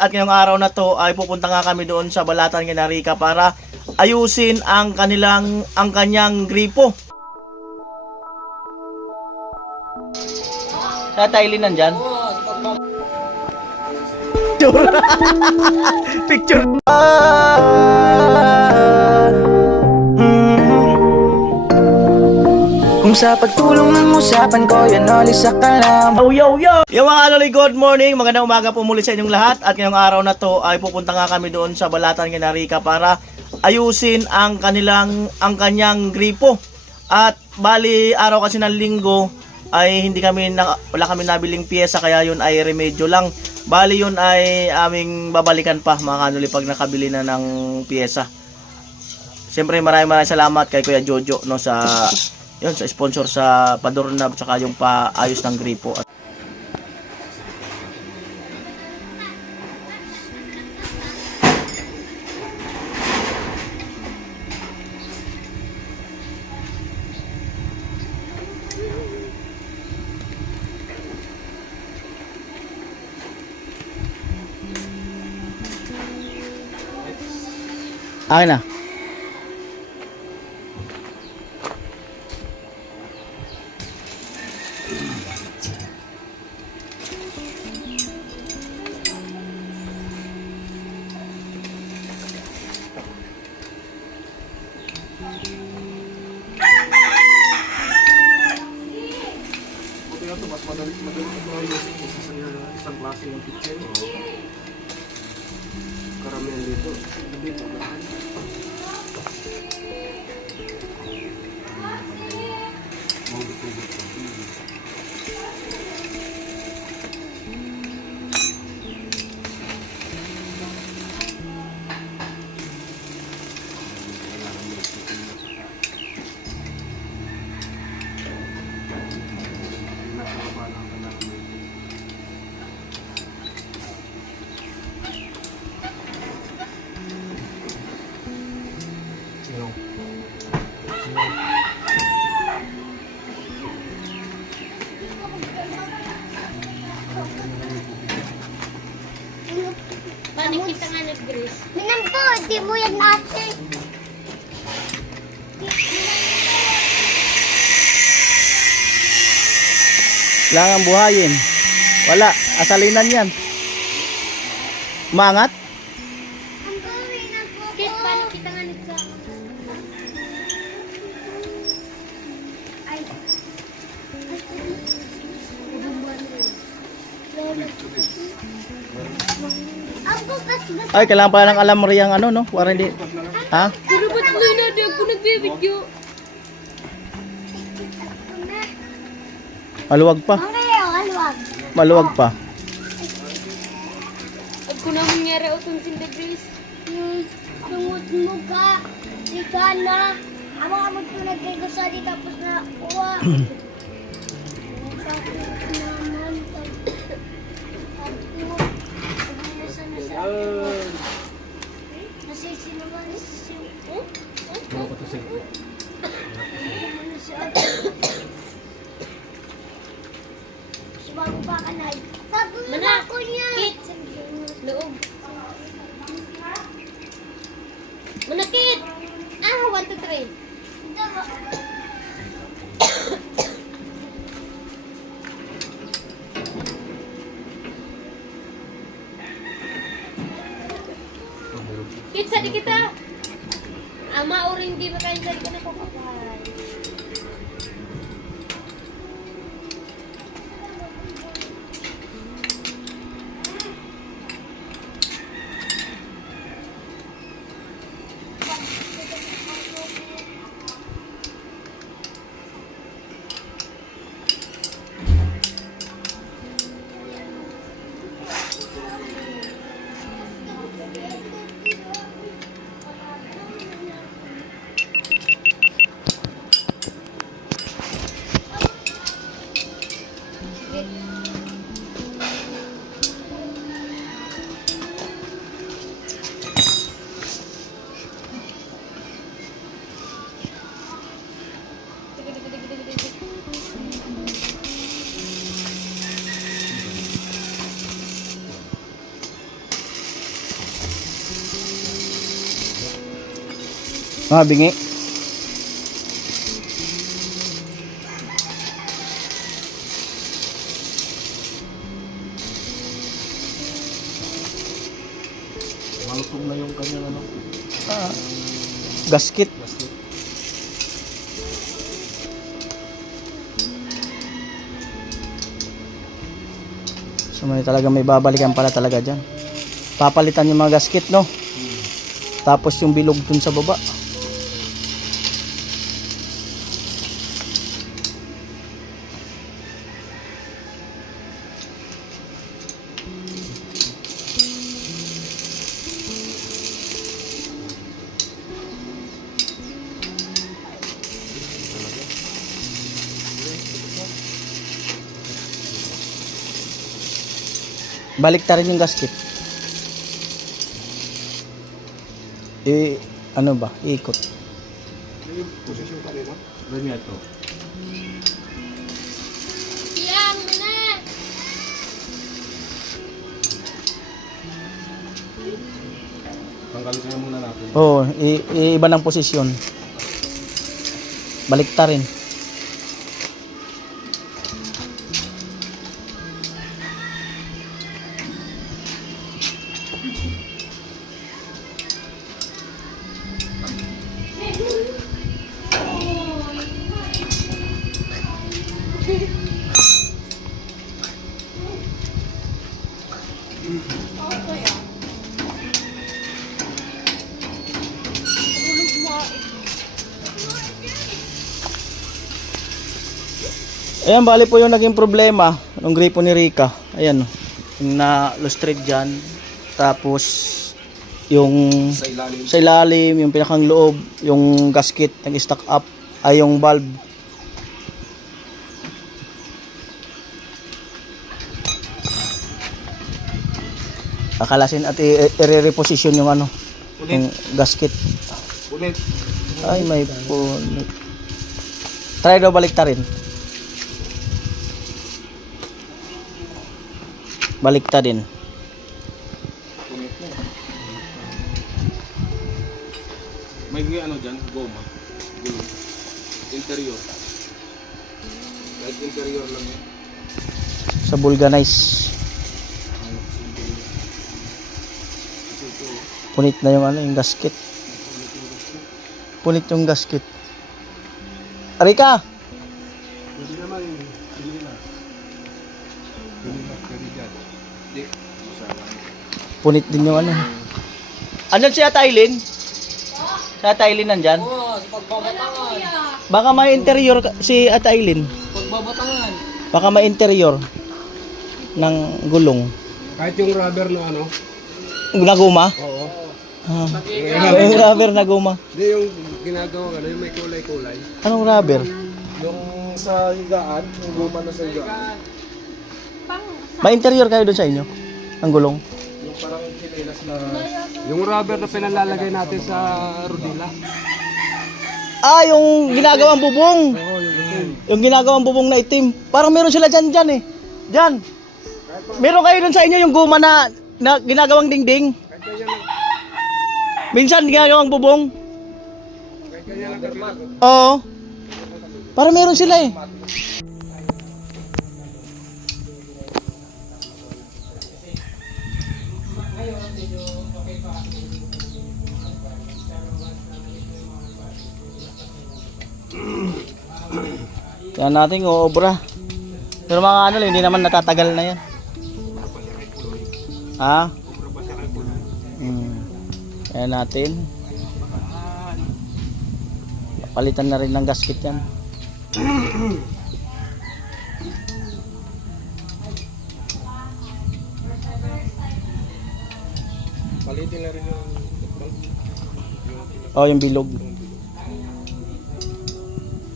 at ngayong araw na to ay pupunta nga kami doon sa Balatan kina Rica para ayusin ang kanyang gripo. Sa Thailand nandyan? Picture. Kung sa pagtulong ng usapan ko, yan alis sa kalam. Yo! Yung mga aloli, good morning. Magandang umaga po muli sa inyong lahat. At ngayong araw na to ay pupunta nga kami doon sa Balatan kina Rica para ayusin ang kanyang gripo. At bali araw kasi ng linggo ay wala kami nabiling piyesa, kaya yun ay remedyo lang. Bali yun ay aming babalikan pa mga kanuli pag nakabili na ng piyesa. Siyempre maraming salamat kay Kuya Jojo no sa sponsor sa padurnab saka yung paayos ng gripo. Akin na. Mas madali ito ayusin kasi sa isang klase ng kitchen. Karamel dito. Dito. Panik kita nga nag-brace. Minan po, di mo yan natin. Langang buhayin. Wala, asalinan yan. Umangat? Ang gawin na po. Kit, panik kita nga nagsa. Ay. Ang bukas ba? Ay, kailangan pala ng alam riyang ano, no? Warranty. Ha? Pero ba't mo na di ako nagbibidyo? Maluwag pa. Mamaya, alwag. Maluwag pa. Huwag ko na mangyari utong sin the brace. Tungod mo ka. Di ka na. Amang-amag ko nagkigusa di tapos na uwa. Bago pa ka na. Sabi mo Mana? ako niya. Kit! Loob. Manakit! 1, 2, 3. Kit, sadi kita. Ama uring di makain sadi ka na kukapahay. Mga bingi. Malutong na yung kanyang ano. Gasket. So may talaga may babalikan pala talaga dyan. Papalitan yung mga gasket, no? Tapos yung bilog dun sa baba. Balik ta rin yung gasket. Ano ba? Ikot. Ganyan to. Yang, mana? Tanggalin kaya muna natin. Oo, iba ng posisyon. Balik ta rin. Ayan, bali po yung naging problema ng gripo ni Rica. Ayan, yung na-lustrate dyan. Tapos, yung sa ilalim, yung pinakang loob, yung gasket, nag-stack up, ay yung valve. Kakalasin at i-reposition yung ano, yung gasket. Ulit. Ay, may punit. Try daw balik ta rin. Balik ta din. May ano dyan, goma. Gulo. Interior. Kahit interior lang yan. Sa vulcanize. Punit na yung ano, yung gasket. Punit yung gasket. Arika! Hindi naman, hindi na. Hindi na, pwede dyan. Hindi. Punit din yung ano. Andyan si Ate Aileen? Si Ate Aileen nandyan? Oo, pagbabatangan. Baka may interior si Ate Aileen. Pagbabatangan. Baka may interior ng gulong. Kahit yung rubber na ano. Na guma? Oo. Ah. Yung rubber na guma. Hindi yung ginagawa ano, yung may kulay-kulay. Anong rubber? Yung sa higaan, yung goma na sa higaan. May interior kayo doon sa inyo? Ang gulong? Yung parang kinilas na... Yung rubber na pinalalagay natin sa rodila. Ah, yung ginagawang bubong. Oo, yung itim. Yung ginagawang bubong na itim. Parang meron sila dyan eh. Dyan. Meron kayo doon sa inyo yung guma na ginagawang dingding. Kahit kanya lang, Minsan ginagawang bubong. kahit kanya lang kapit. Oo. Parang meron sila eh. Yan natin uobra. Pero mga ano, hindi naman natatagal na yan. Ha? Ayan natin. Palitan na rin ng gasket yan. Palitin na rin yung... Oh, yung bilog.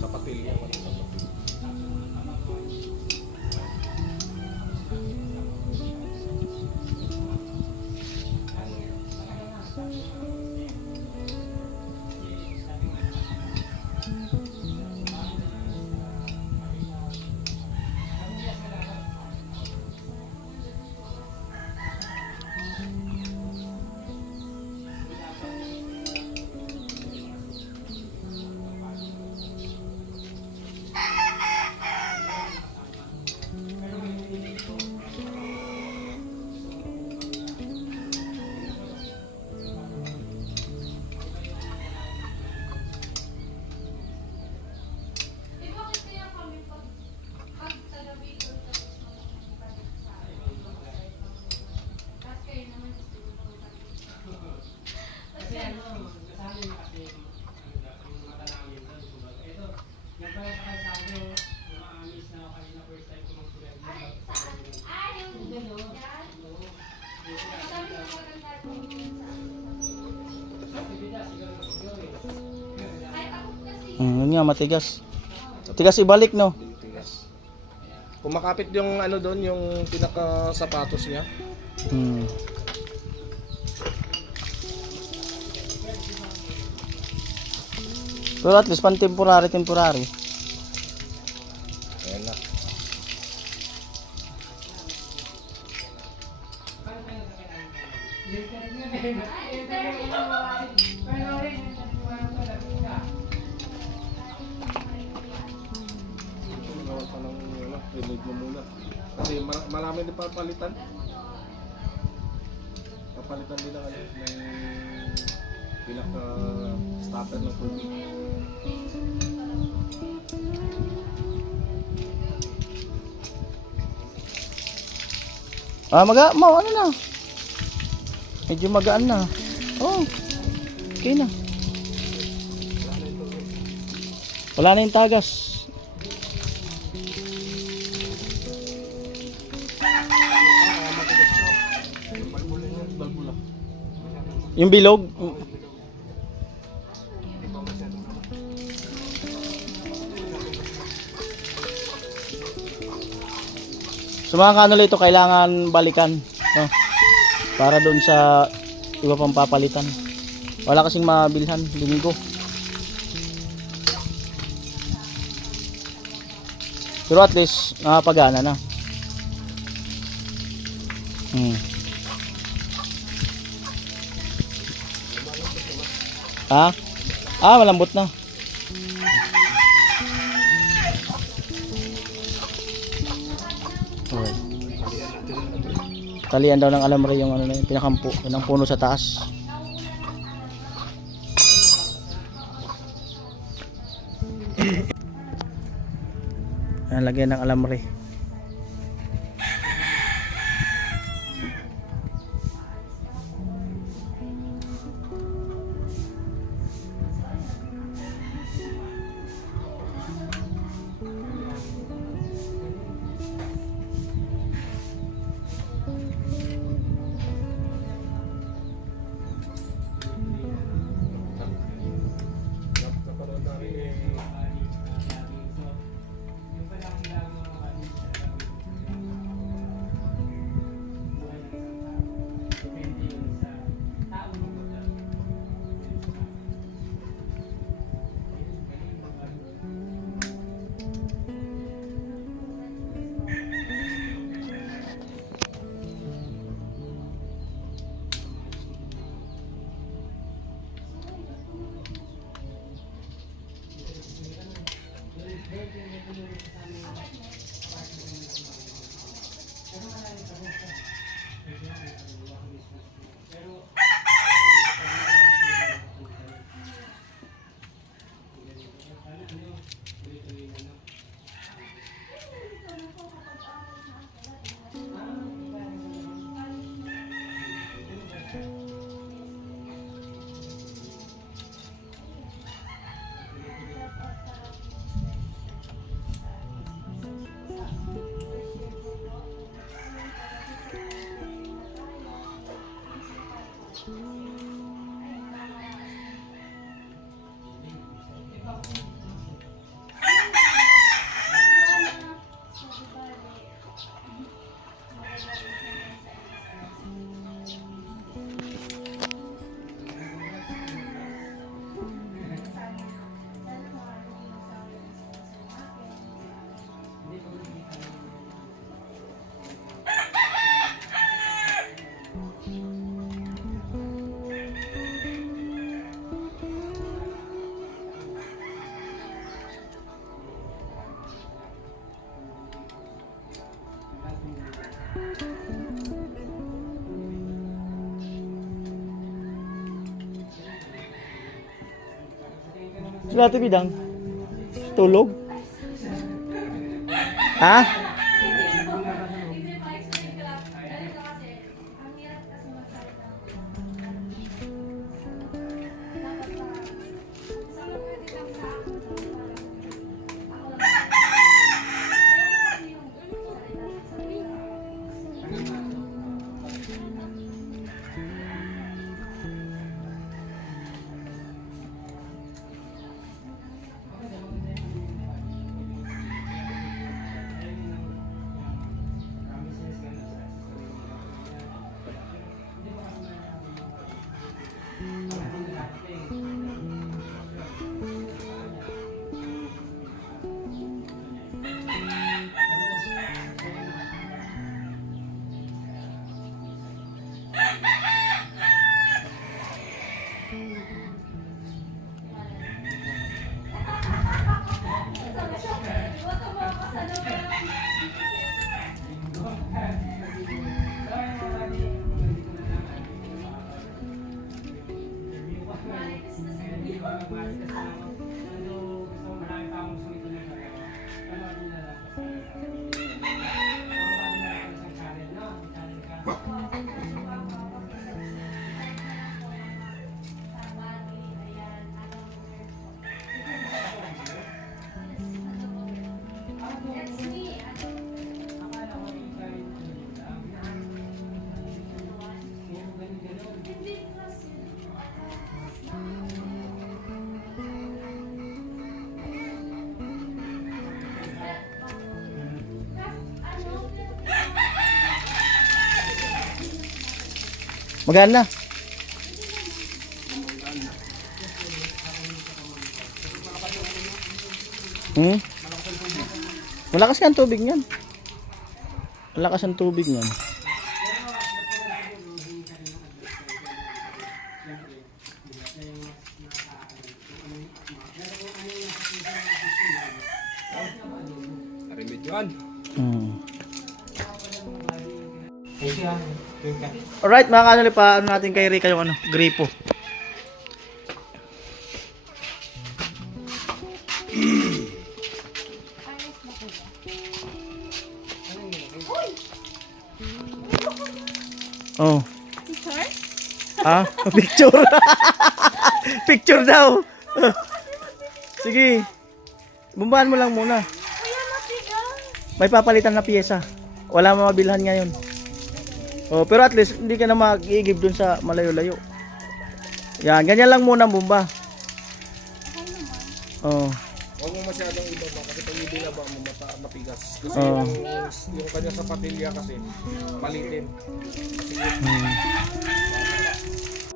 Sa patilya. Yun nga, matigas. Tigas ibalik, no? Tigas. Kumakapit yung ano doon, yung pinaka sapatos niya. Hmm. Pero at least pan temporary. Ayan na. Gawal pa ng ano, remove mo muna. Kasi marami din papalitan. Papalitan din ng ano, ng pinaka starter ng tubig. Ano na? Medyo magaan na. Oh, okay na. Wala na yung tagas. Yung bilog. So mga kanol, ito kailangan balikan, no? Para doon sa iba pang papalitan. Wala kasing mabilhan linggo. Pero at least nakapagana na. Malambot na. Okay. Talian daw ng alamre yung ano na yung pinakampo, yung puno sa taas. Ayan, lagyan ng alamre. Sila ito bidang tulog. Ha? Magana. Malakas nga ang tubig niyan. Malakas ang tubig niyan. Remedyoan. Alright mga kanali, pa ano natin kay Rika yung gripo. Oh. Picture? Ah, picture. Picture daw. Sige. Bumbahan mo lang muna. May papalitan na piyesa. Wala mabilhan ngayon. Oh, pero at least hindi ka na mag-iigib dun sa malayo-layo. Yan, ganyan lang muna ang bumba. Oh. Huwag mo masyadong ibaba kasi pag ibinaba mo matigas. Kasi Oh. yung kanya sa patilya kasi malitin.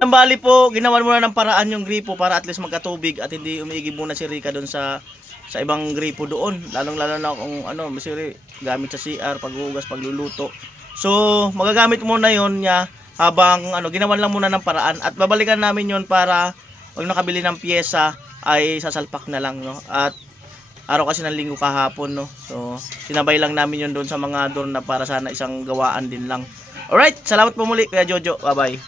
Ang bali po, ginawan muna ng paraan yung gripo para at least magkatubig at hindi umiigib muna si Rika doon sa ibang gripo doon. Lalong-lalo na kung masiri gamit sa CR, paghugas, pagluluto. So, magagamit muna yon niya habang ginawan lang muna ng paraan at babalikan namin yon para pag nakabili ng piyesa ay sasalpak na lang, no. At araw kasi ng linggo kahapon, no. So, sinabay lang namin yon doon sa mga door na para sana isang gawaan din lang. Alright, salamat po muli Kuya Jojo. Bye-bye.